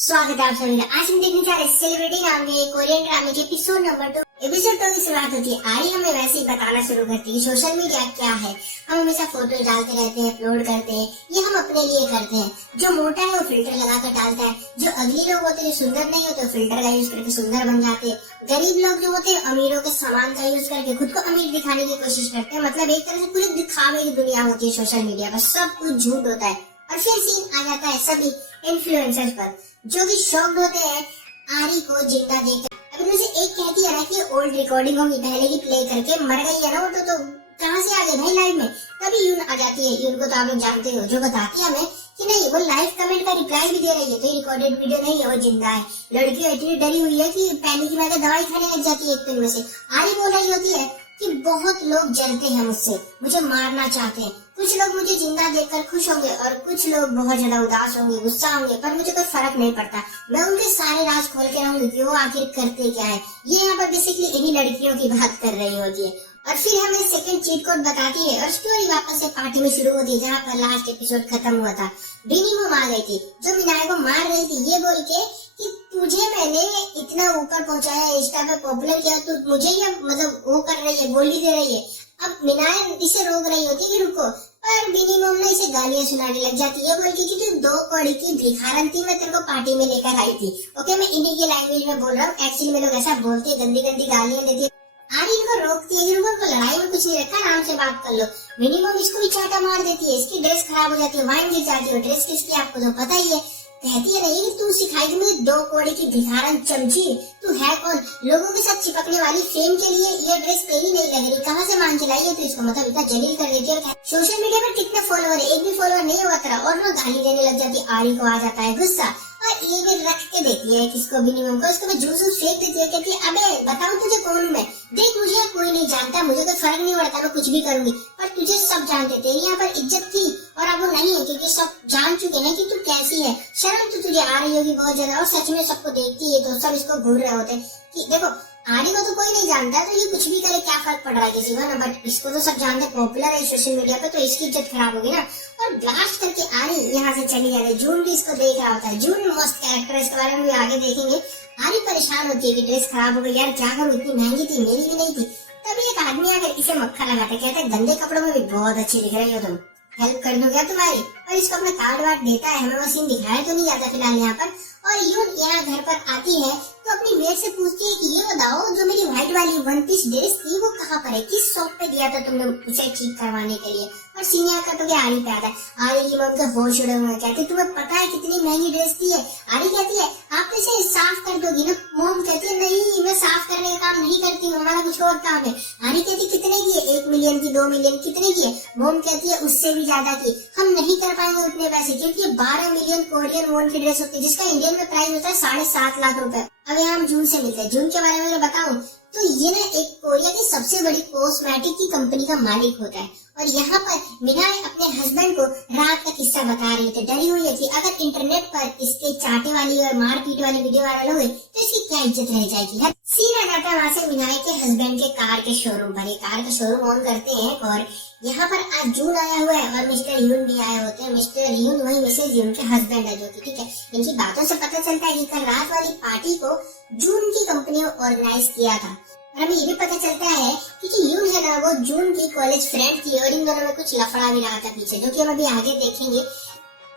स्वागत है आप सभी का। आज हम देखने जा रहे हैं सेलिब्रिटी नाम के कोरियन ड्रामे के एपिसोड नंबर 2। एपिसोड 2 की शुरुआत होती है। आरी हमें वैसे ही बताना शुरू करती है कि सोशल मीडिया क्या है। हम हमेशा फोटो डालते रहते हैं, अपलोड करते हैं, ये हम अपने लिए करते हैं। जो मोटा है वो फिल्टर लगाकर डालता है, जो अगली लोग होते हैं जो सुंदर नहीं होते फिल्टर का यूज करके सुंदर बन जाते हैं। गरीब लोग जो होते हैं अमीरों के सामान का यूज करके खुद को अमीर दिखाने की कोशिश करते हैं। मतलब एक तरह से पूरी दिखावे की दुनिया होती है सोशल मीडिया पर, सब कुछ झूठ होता है। और फिर सीन आ जाता है सभी इन्फ्लुएंसर्स पर, जो कि शॉक्ड होते हैं आरी को जिंदा देखकर। अब इनमें से एक कहती है ना कि ओल्ड रिकॉर्डिंग होगी पहले की प्ले करके, मर गई है ना वो तो कहाँ से आ गई भाई लाइव में। तभी यून आ जाती है। यून को तो आप लोग जानते हो, जो बताती है हमें कि नहीं वो लाइव कमेंट का रिप्लाई भी दे रही है, तो रिकॉर्डेड वीडियो नहीं है, वो जिंदा है। लड़की इतनी डरी हुई है कि पैनिक में दवाई खाने लग जाती है। एक तो इनमें से आरी बोल रही होती है कि बहुत लोग जलते हैं मुझसे, मुझे मारना चाहते हैं। कुछ लोग मुझे जिंदा देखकर खुश होंगे और कुछ लोग बहुत ज्यादा उदास होंगे, गुस्सा होंगे, पर मुझे कोई फर्क नहीं पड़ता। मैं उनके सारे राज खोल के रहूंगी कि वो आखिर करते क्या है। ये यहाँ पर बेसिकली इन्हीं लड़कियों की बात कर रही होती है। और फिर हमें सेकंड चीट कोड बताती है और स्टोरी वापस से पार्टी में शुरू होती है जहाँ पर लास्ट एपिसोड खत्म हुआ था। बिनी मोम आ गई थी जो मिनाय को मार रही थी, ये बोल के कि तुझे मैंने इतना ऊपर पहुंचाया, इंस्टा पे पॉपुलर किया, तो मुझे ये मतलब वो कर रही है, गोली दे रही है। अब मिनाय इसे रोक रही होती है कि रुको, पर बिनी मोम ने इसे गालियां सुनाने लग जाती है बोल के कि तू 2 कौड़ी की भिखारन थी, मैं तेरे को पार्टी में लेकर आई थी। ओके, मैं इन्हीं की लैंग्वेज में बोल रहा हूँ, एक्चुअली में लोग ऐसा बोलते हैं, गंदी गंदी गालियां देती है। आरी इनको रोकती है कि रुको, लड़ाई में कुछ नहीं रखा, आराम से बात कर लो। मिनिमम इसको भी चाटा मार देती है, इसकी ड्रेस खराब हो जाती है, वाइन गिर जाती है। ड्रेस किसकी आपको तो पता ही है। कहती है नहीं कि तू सिखाई मुझे 2 कौड़ी की भिखारन चमची, तू है कौन? लोगों के साथ चिपकने वाली फेम के लिए ये ड्रेस तेरी नहीं लग रही, कहाँ से मान चलाई है तू इसको? मतलब इतना जलील कर देती है। सोशल मीडिया पर कितने फॉलोअर है, एक भी फॉलोअर नहीं हुआ तेरा, और ना गाली देने लग जाती है। आरी को आ जाता है गुस्सा और ये भी रख के देती है किसको, मिनिमम को। इसको मैं जूस फेंक देती है, कहती है अबे बताओ तुझे कौन हूँ मैं, देख मुझे कोई नहीं जानता, मुझे कोई फर्क नहीं पड़ता, मैं कुछ भी करूंगी, पर तुझे सब जानते, तेरी यहाँ पर इज्जत थी और अब वो नहीं है, क्योंकि सब जान चुके हैं कि तू कैसी है। शर्म तो तुझे आ रही होगी बहुत ज्यादा, और सच में सबको देखती है तो सब इसको घूर रहे होते कि देखो आरी को तो कोई नहीं जानता, तो ये कुछ भी करे क्या फर्क पड़ रहा है किसी को ना, बट इसको तो सब जानते, पॉपुलर है सोशल मीडिया पे, तो इसकी इज्जत खराब होगी ना। और ब्लास्ट करके आरी यहाँ से चली जाती है। जून भी इसको देख रहा होता है। जून मस्त कैरेक्टर है, इसके बारे में भी आगे देखेंगे। आरी परेशान होती है कि ड्रेस खराब हो गई, यार क्या करूँ, इतनी महंगी थी, मेरी भी नहीं थी। तभी एक आदमी आकर इसे मक्खा लगाता है, कहता है गंदे कपड़ों में भी बहुत अच्छी दिख रही हो तुम, हेल्प कर दो क्या तुम्हारी? और इसको अपना कार्ड वार्ड देता है, हमें वो सीन दिखाया तो नहीं जाता फिलहाल यहाँ पर। और यून यहाँ घर पर आती है तो अपनी मेट से पूछती है कि ये बताओ जो मेरी व्हाइट वाली 1 पीस ड्रेस थी वो कहाँ पर है, किस शॉप पे दिया था तुमने उसे ठीक करवाने के लिए? और सीनियर का तो क्या आरी पे आता है। आरी की मम के होश उड़े हुए, कहते तुम्हें पता है कितनी महंगी ड्रेस थी है? आरी कहती है आप इसे साफ कर दोगी ना? मोम कहती है नहीं मैं साफ करने का काम नहीं करती हूँ, हमारा कुछ और काम है। आरी कहती कितने की है? 1 मिलियन की, 2 मिलियन, कितने की है? मोम कहती है उससे भी ज्यादा की, हम नहीं कर पाएंगे उतने पैसे, क्योंकि 12 मिलियन कोरियन वॉन की ड्रेस होती है जिसका इंडियन में प्राइस होता है 7.5 लाख रुपए। अब यहाँ हम जून से मिलते हैं। जून के बारे में अगर बताऊं तो ये ना एक कोरिया की सबसे बड़ी कॉस्मेटिक की कंपनी का मालिक होता है। और यहाँ पर मिनाय अपने हस्बैंड को रात का किस्सा बता रही थी, डरी हुई है कि अगर इंटरनेट पर इसके चाटे वाली और मारपीट वाली वीडियो वायरल हुई तो इसकी क्या इज्जत रह जाएगी। सीन आ जाता है वहाँ से मिनाय के हस्बैंड के कार के शोरूम पर। कार का शोरूम ऑन करते हैं और यहाँ पर आज जून आया हुआ है और मिस्टर यून भी आए होते हैं। मिस्टर यून वही मिसेज यून के हस्बैंड है, जो कि ठीक है, इनकी बातों से पता चलता है कि कल रात वाली पार्टी को जून की कंपनी ने ऑर्गेनाइज किया था। और हमें ये भी पता चलता है कि यून है ना वो जून की कॉलेज फ्रेंड थी और इन दोनों में कुछ लफड़ा भी रहा था पीछे, जो कि हम अभी आगे देखेंगे।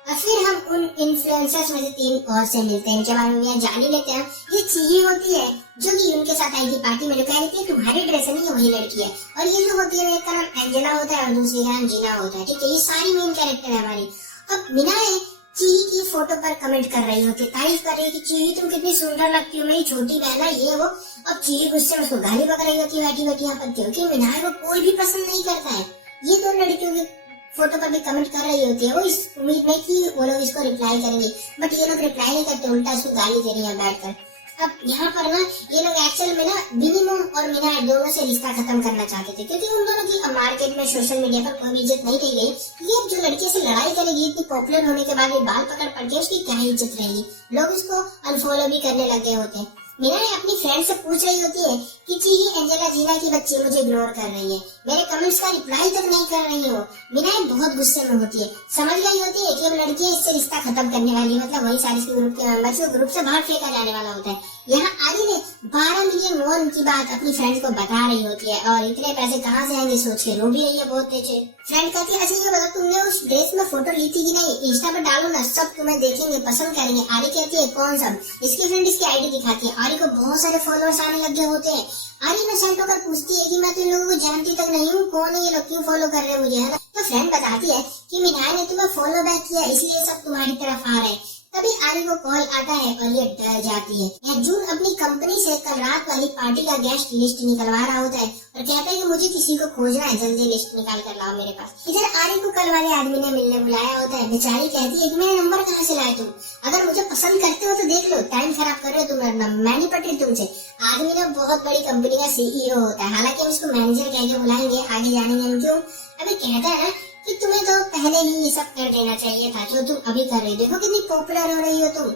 और फिर हम उन इन्फ्लुएंसर्स में से 3 और से मिलते हैं, इनके बारे में यहाँ जान ही लेते हैं। ये चीजें होती है जो कि उनके साथ आई थी पार्टी में, जो कह रही थी तुम्हारी ड्रेस है नहीं, वही लड़की है। और ये जो होती है एक का नाम एंजेला होता है और दूसरी का नाम जीना होता है, ठीक है, ये सारी मेन कैरेक्टर है हमारी। अब मिनाय चीही की फोटो पर कमेंट कर रही होती है, तारीफ कर रही है कि चीही तुम कितनी सुंदर लगती हो, मेरी छोटी बहन है, ये वो। अब चीही गुस्से में उसको गाली बक रही होती है बैठी बैठी यहाँ पर, क्योंकि मिनाय को कोई भी पसंद नहीं करता है। ये 2 लड़कियों की फोटो पर भी कमेंट कर रही होती है, वो इस उम्मीद में कि वो लोग इसको रिप्लाई करेंगे, बट ये लोग रिप्लाई नहीं करते, उल्टा इसको गाली दे रही है बैठकर। अब यहाँ पर ना ये लोग एक्चुअल में ना मिनिमम और मिनाय दोनों से रिश्ता खत्म करना चाहते थे, क्योंकि उन दोनों की मार्केट में सोशल मीडिया पर कोई भी इज्जत नहीं रह गई। ये जो लड़की से लड़ाई करेगी, इतनी पॉपुलर होने के बाद बाल पकड़ पड़ के उसकी क्या इज्जत रहेगी, लोग इसको अनफॉलो भी करने लग गए होते हैं। मीना अपनी फ्रेंड से पूछ रही होती है कि जी एंजेला जीना की बच्ची मुझे इग्नोर कर रही है, मेरे कमेंट्स का रिप्लाई तक नहीं कर रही हो। मीना बहुत गुस्से में होती है, समझ गई होती है कि अब लड़की इससे रिश्ता खत्म करने वाली है, मतलब वही सारे इसके ग्रुप के मेंबर्स को ग्रुप से बाहर फेंका जाने वाला होता है। यहाँ आरी ने 12 मिलियन वॉन की बात अपनी फ्रेंड को बता रही होती है और इतने पैसे कहाँ से आएंगे सोच के रो भी रही है बहुत तेज। फ्रेंड कहती है अच्छा ये बता तुमने उस ड्रेस में फोटो ली थी कि नहीं, इंस्टा पर डालो ना, सब तुम्हें देखेंगे पसंद करेंगे। आरी कहती है कौन सब? इसकी फ्रेंड इसकी आईडी दिखाती है। आरी को बहुत सारे फॉलोअर्स आने लगे होते हैं। आरी इनोसेंट होकर पूछती है कि मैं तो इन लोगों को जानती तक नहीं हूँ, कौन है ये लोग, क्यों फॉलो कर रहे हैं मुझे, है ना? तो फ्रेंड बताती है कि मिनाय ने तुम्हें फॉलो बैक किया इसलिए सब तुम्हारी तरफ आ रहे हैं। तभी आरी को कॉल आता है और ये डर जाती है। जून अपनी कंपनी से कल रात वाली पार्टी का गेस्ट लिस्ट निकलवा रहा होता है और कहता है कि मुझे किसी को खोजना है, जल्दी लिस्ट निकाल कर लाओ मेरे पास। इधर आरी को कल वाले आदमी ने मिलने बुलाया होता है। बेचारी कहती है कि मेरा नंबर कहाँ से लाए तुम, अगर मुझे पसंद करते हो तो देख लो, टाइम खराब कर रहे हो तुम, मैं नहीं पट रही तुमसे। आदमी ने बहुत बड़ी कंपनी का सीईओ होता है, हालांकि हम इसको मैनेजर कह के बुलाएंगे, आगे जानेंगे हम क्यों। अभी कहता है ना कि तुम्हें तो पहले ही ये सब कर देना चाहिए था जो तुम अभी कर रहे हो, देखो कितनी पॉपुलर हो रही हो तुम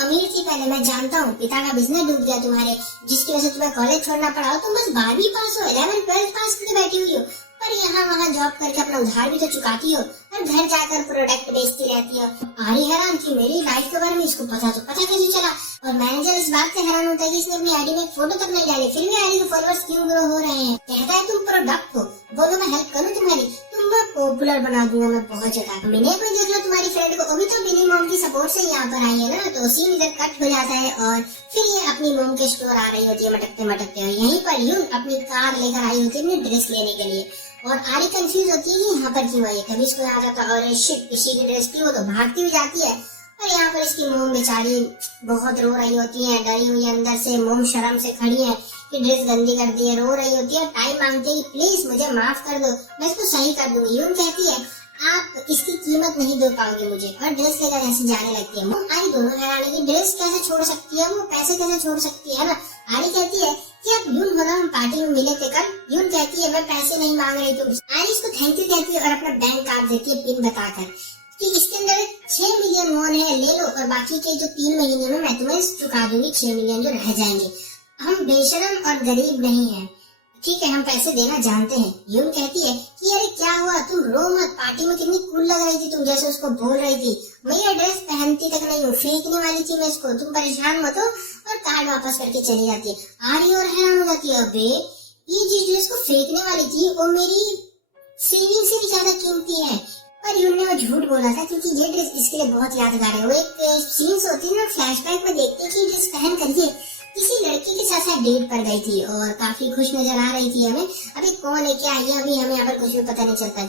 अमीर थी पहले, मैं जानता हूँ, पिता का बिजनेस डूब गया तुम्हारे, जिसकी वजह से तुम्हें कॉलेज छोड़ना पड़ा। तुम बस 12वीं पास हो, 11th 12th पास करके बैठी हुई हो, पर यहाँ वहाँ जॉब करके अपना उधार भी तो चुकाती हो और घर जाकर प्रोडक्ट बेचती रहती हो। आरी हैरान कि मेरी लाइफ के बारे में इसको पता कैसे चला, और मैनेजर इस बात से हैरान होता है कि इसने अपनी आईडी में फोटो तक नहीं डाली, फिर भी आईडी के फॉलोअर्स क्यों ग्रो हो रहे हैं। कहता है तुम प्रोडक्ट हो, बोलो मैं हेल्प करूँ तुम्हारी, तुम्हें पॉपुलर बना दूंगा मैं बहुत जगह। मैंने कोई देख लो तुम्हारी फ्रेंड को, अभी तो बिनी मॉम की सपोर्ट से यहाँ पर आई है ना, तो सीन इधर कट हो जाता है और फिर ये अपनी मॉम के स्टोर आ रही होती है मटकते मटकते, और यहीं पर यूं अपनी कार लेकर आई होती है अपनी ड्रेस लेने के लिए। और आरी कंफ्यूज होती है कि यहाँ पर क्यों आई है, कभी इसको याद आता है और शिट इसी की ड्रेस की, वो तो भागती हुई जाती है। और यहाँ पर इसकी मोम बेचारी बहुत रो रही होती है, डरी हुई अंदर से, मोम शर्म से खड़ी है कि ड्रेस गंदी कर दी है, रो रही होती है, टाइम मांगती है कि प्लीज मुझे माफ कर दो, मैं इसको सही कर दूंगी। यूं कहती है आप इसकी कीमत नहीं दे पाओगे मुझे, और ड्रेस लेकर ऐसे जाने लगती है। मोम आरी दोनों हैरान है कि ड्रेस कैसे छोड़ सकती है, वो पैसे कैसे छोड़ सकती है ना। आरी कहती है कि अब यूं बोला हम पार्टी में मिले थे कल, यूं कहती है मैं पैसे नहीं मांग रही तुम। आरी इसको थैंक यू कहती है और अपना बैंक कार्ड देती है पिन बताकर कि इसके अंदर 6 मिलियन वॉन है, ले लो, और बाकी के जो 3 महीने में मैं तुम्हें चुका दूंगी 6 मिलियन जो रह जाएंगे। हम बेशरम और गरीब नहीं है, ठीक है, हम पैसे देना जानते हैं। यूं कहती है कि अरे क्या हुआ, तुम रो मत, पार्टी में कितनी कूल लग रही थी तुम, जैसे उसको बोल रही थी, मैं ये ड्रेस पहनती तक नहीं हूँ, फेंकने वाली थी मैं इसको, तुम परेशान मत हो, और कार्ड वापस करके चली जाती है। आरी और हैरान हो जाती है, अबे ये जिस ड्रेस को फेंकने वाली थी वो मेरी सेविंग से भी ज्यादा कीमती है। पर यून ने वो झूठ बोला था क्योंकि ये ड्रेस इसके लिए बहुत यादगार है। वो एक सीन्स होती है ना फ्लैशबैक में, देखते कि ड्रेस पहन करके किसी लड़की के साथ डेट पर गई थी और काफी खुश नजर आ रही थी हमें। अभी कौन है क्या है अभी हमें यहाँ पर कुछ भी पता नहीं चलता,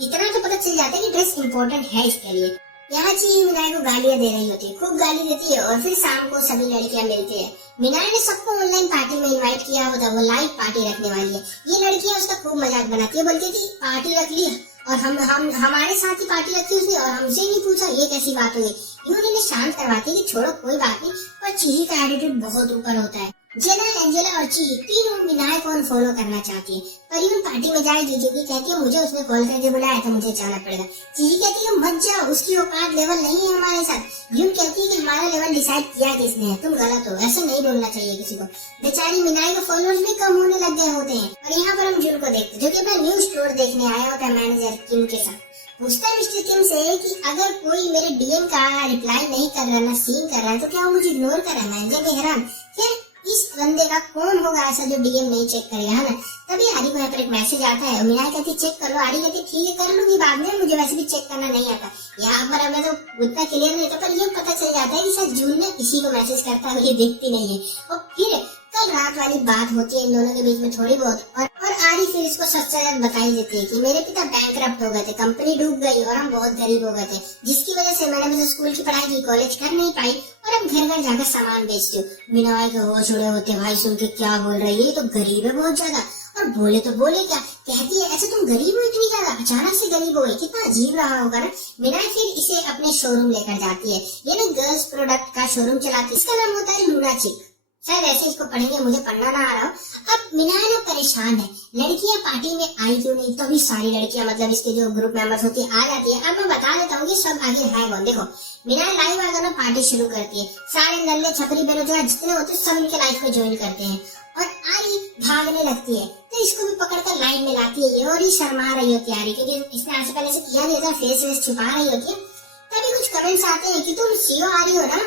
इतना तो पता चल जाता है कि ड्रेस इम्पोर्टेंट है इसके लिए। यहाँ ची मिनाय को गालियां दे रही होती है, खूब गाली देती है, और फिर शाम को सभी लड़कियां मिलती है। मिनाय ने सबको ऑनलाइन पार्टी में इनवाइट किया होता, वो लाइव पार्टी रखने वाली है। ये लड़कियां उसका खूब मजाक बनाती है, बोलती थी पार्टी रख ली और हम हमारे साथ ही पार्टी रखी उसने और हमसे नहीं पूछा, ये कैसी बात हुई। यूं शांत करवाती कि छोड़ो कोई बात नहीं, पर चीही का एटीट्यूड बहुत ऊपर होता है। जेना, एंजेला और ची तीनों मिनाय को फॉलो करना चाहती है, पर यूं पार्टी में जाएगी क्योंकि कहती है मुझे उसने कॉल करके बुलाया था, मुझे जाना पड़ेगा। चीही कहती है मत जाओ, उसकी औकात लेवल नहीं है हमारे साथ। यूं कहती है कि हमारा लेवल डिसाइड किया किसने है, तुम गलत हो, ऐसे नहीं बोलना चाहिए किसी को। बेचारी मिनाय के फॉलोअर्स भी कम होने लग गए होते हैं। और यहाँ पर हम जून को देखते जो कि अपना न्यू स्टोर देखने आया होता है मैनेजर किम के साथ। पूछता है मिस्टर किम से कि अगर कोई मेरे डीएम का रिप्लाई नहीं कर रहा, ना सीन कर रहा है, तो क्या वो मुझे इग्नोर कर रहा है। मैनेजर भी हैरान, फिर इस बंदे का कौन होगा ऐसा जो डीएम नहीं चेक करेगा, है ना। तभी आरी को यहाँ पर एक मैसेज आता है, मिनाय कहती चेक कर लो, आरी कहती ठीक है कर लूंगी बाद में, मुझे वैसे भी चेक करना नहीं आता। यहाँ पर हमें तो उतना क्लियर नहीं था, पर ये पता चल जाता है कि शायद जून ने इसी को मैसेज करता है, ये देखती नहीं है। और फिर कल रात वाली बात होती है इन दोनों के बीच में थोड़ी बहुत, और आरी फिर इसको सच बताई देती है कि मेरे पिता बैंकरप्ट हो गए थे, कंपनी डूब गई और हम बहुत गरीब हो गए थे, जिसकी वजह से मैंने मुझे स्कूल की पढ़ाई की, कॉलेज कर नहीं पाई, और अब घर घर जाकर सामान बेचती हूँ। मिनाय के होश उड़े होते, भाई सुन के क्या बोल रही है, तो गरीब है बहुत ज्यादा, और बोले तो बोले क्या, कहती है ऐसे तुम गरीब हो इतनी ज्यादा, अचानक से गरीब हो गई, कितना अजीब रहा होगा ना। मिनाय फिर इसे अपने शोरूम लेकर जाती है, ये ना गर्ल्स प्रोडक्ट का शोरूम चलाती है, इसका नाम होता है लूना चिक। शायद ऐसे इसको पढ़ेंगे, मुझे पढ़ना ना आ रहा हो। अब मीना ना परेशान है, लड़कियां पार्टी में आई क्यों नहीं, तो भी सारी लड़कियां मतलब इसके जो ग्रुप मेंबर्स होती है आ जाती है। अब मैं बता देता हूँ कि सब आगे है कौन। देखो मीना लाइव आकर ना पार्टी शुरू करती है, सारे नल्ले छपरी बेरोजगार जितने होते हैं सब इनके लाइफ में ज्वाइन करते हैं और आरी भागने लगती है तो इसको भी पकड़कर लाइन में लाती है ये, और ही शर्मा रही होती है आरी, क्योंकि इसने आज से पहले से किया नहीं था, फेस वेस छुपा रही होती है। तभी कुछ कमेंट्स आते हैं कि तुम सीओ आरी हो ना,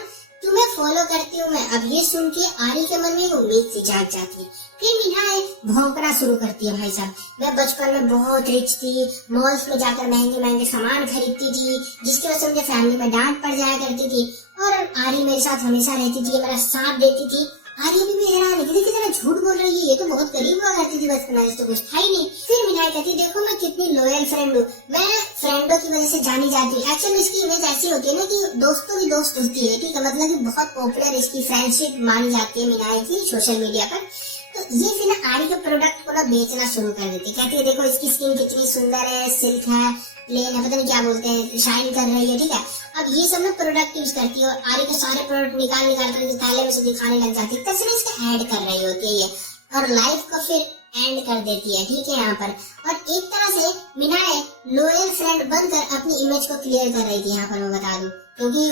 तुम्हें फॉलो करती हूँ मैं। अब ये सुन के आरी के मन में एक उम्मीद सी जाग जाती है। फिर मीना भौंकना शुरू करती है, भाई साहब मैं बचपन में बहुत रिच थी, मॉल्स में जाकर महंगे महंगे सामान खरीदती थी, जिसकी वजह से मुझे फैमिली में डांट पड़ जाया करती थी, और आरी मेरे साथ हमेशा रहती थी, मेरा साथ देती थी। आरी भी हैरान है कि कितना झूठ बोल रही है, ये तो बहुत गरीब हुआ करती थी बचपन में, तो कुछ था ही नहीं। फिर मीना कहती देखो मैं कितनी लॉयल फ्रेंड हूँ, मैं फ्रेंडों की वजह से जानी जाती हूँ। एक्चुअली इसकी इमेज ऐसी होती है ना कि दोस्तों की दोस्त होती है, ठीक है, मतलब कि बहुत पॉपुलर इसकी फ्रेंडशिप मानी जाती है मीना की सोशल मीडिया पर। तो ये फिर ना आरी के प्रोडक्ट को ना बेचना शुरू कर देती है, कहती है देखो इसकी स्किन कितनी सुंदर है, सिल्क है, प्लेन है, पता नहीं क्या बोलते हैं, शाइन कर रही है, ठीक है। अब ये सब ना प्रोडक्ट यूज करती है और आरी के सारे प्रोडक्ट निकाल कर थैले में से दिखाने लग जाती है, तस्वीर इसका ऐड कर रही होती है ये, और लाइफ को फिर एंड कर देती है, ठीक है यहाँ पर। और एक तरह से मीना लॉयल फ्रेंड बनकर अपनी इमेज को क्लियर कर रही थी यहाँ पर, मैं बता दूं, क्योंकि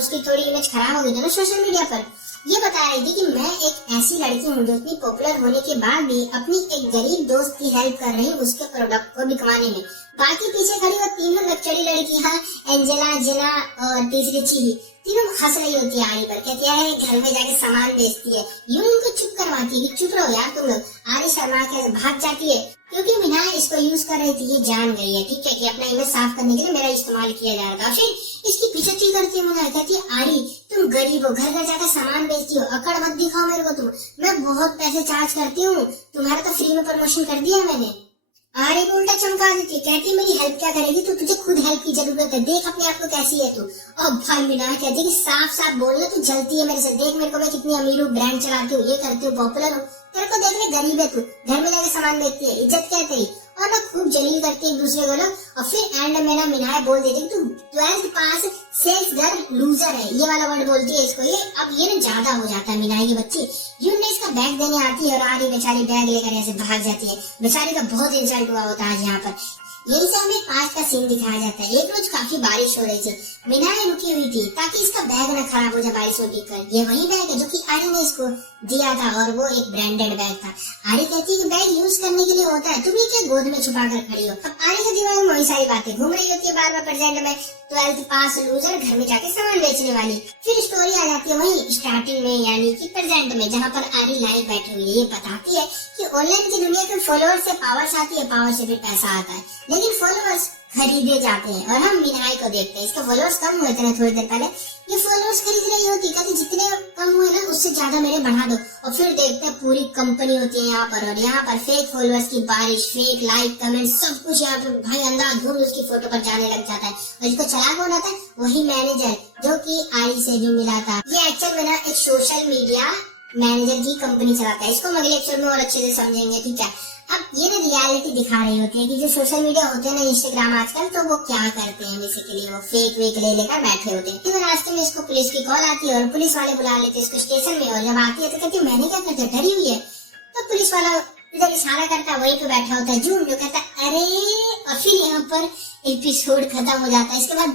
उसकी थोड़ी इमेज खराब हो गई थी ना सोशल मीडिया पर। ये बता रही थी कि मैं एक ऐसी लड़की हूँ जो इतनी पॉपुलर होने के बाद भी अपनी एक गरीब दोस्त की हेल्प कर रही हूँ उसके प्रोडक्ट को बिकवाने में। बाकी पीछे खड़ी वो तीनों लचड़ी लड़कियां, एंजेला, जेना और तीसरी चीही, तीनों हंस रही होती है आरी पर, कहती है घर में जाके सामान बेचती है। यूं उनको चुप करवाती है कि चुप रहो यार तुम लोग। आरी शर्मा के भाग जाती है क्योंकि मीना इसको यूज कर रही थी, ये जान गई है, ठीक है, कि अपना इमेज साफ करने के लिए मेरा इस्तेमाल किया जा रहा था। फिर इसकी पीछे करती है मीना, कहती है आरी तुम गरीब हो, घर घर जाकर सामान बेचती हो, अकड़ मत दिखाओ मेरे को तुम, मैं बहुत पैसे चार्ज करती हूँ, तुम्हारा तो फ्री में प्रमोशन कर दिया मैंने। आरी को उल्टा चमका देती, कहती मेरी हेल्प क्या करेगी तू, तुझे खुद हेल्प की जरूरत है, देख अपने आप को कैसी है तू। और भाई मीना कहती कि साफ साफ बोलना, तू जलती है मेरे से, देख मेरे को मैं कितनी अमीर हूँ, ब्रांड चलाती हूँ, ये करती हूँ, पॉपुलर हूँ, तेरे को देख ले गरीब है तू, घर में जाके सामान बेचती है, इज्जत क्या है तेरी। और ना खूब जलील करती है एक दूसरे को लोग। और फिर एंड में ना मीना बोल देती तू 12th पास सेल्स गर्ल लूजर है, ये वाला वर्ड बोलती है इसको। ये अब ये ना ज्यादा हो जाता है मीना की बच्ची। यून ने इसका बैग देने आती है और आरी बेचारी बैग लेकर ऐसे भाग जाती है, बेचारी का बहुत इंसल्ट हुआ होता है आज यहाँ पर। यही से हमें पास का सीन दिखाया जाता है। एक रोज काफी बारिश हो रही थी, मीना रुकी हुई थी ताकि इसका बैग ना खराब हो जाए बारिश में भीगकर। ये वही बैग है जो कि आरी ने इसको दिया था और वो एक ब्रांडेड बैग था। आरी कहती है कि बैग यूज करने के लिए होता है, तुम ये क्या गोद में छुपा कर खड़ी हो। अब आरी के दिमाग में वही सारी बातें घूम रही होती है बार बार प्रेजेंट में, 12th पास लूजर, घर में जाके सामान बेचने वाली। फिर स्टोरी आ जाती है वही स्टार्टिंग में, यानी कि प्रेजेंट में, जहाँ पर आरी लाइव बैठी हुई है। ये बताती है कि ऑनलाइन की दुनिया के फॉलोअर्स से पावर्स आती है, पावर से फिर पैसा आता है, लेकिन फॉलोअर्स खरीदे जाते हैं। और हम मीनाई को देखते हैं, इसके फॉलोअर्स कम हुए थे ना थोड़ी देर पहले, ये फॉलोअर्स खरीद रही होती, कहती जितने कम हुए ना उससे ज्यादा मेरे बढ़ा दो। और फिर देखते हैं पूरी कंपनी होती है यहाँ पर, और यहाँ पर फेक फॉलोअर्स की बारिश, फेक लाइक, कमेंट, सब कुछ यहाँ पर भाई अंधाधुंध उसकी फोटो पर जाने लग जाता है। और इसको चला कौन आता है, वही मैनेजर जो कि आरी से भी मिला था। ये एक्चुअल में ना एक सोशल मीडिया मैनेजर की कंपनी चलाता है, इसको हम अगले एपिसोड में और अच्छे से समझेंगे, ठीक है। अब ये ना रियलिटी दिखा रही होती है कि जो सोशल मीडिया होते हैं ना इंस्टाग्राम आजकल, तो वो क्या करते हैं, बेसिकली वो फेक वेक ले लेकर बैठे होते हैं। फिर रास्ते में इसको पुलिस की कॉल आती है और पुलिस वाले बुला लेते हैं इसको स्टेशन में। और जब आती है तो कहती है मैंने क्या करता, डरी हुई है। तो पुलिस वाला इधर इशारा करता है, वहीं पे बैठा होता है जून, जो कहता है अरे। और फिर यहाँ पर एपिसोड खत्म हो जाता है। इसके बाद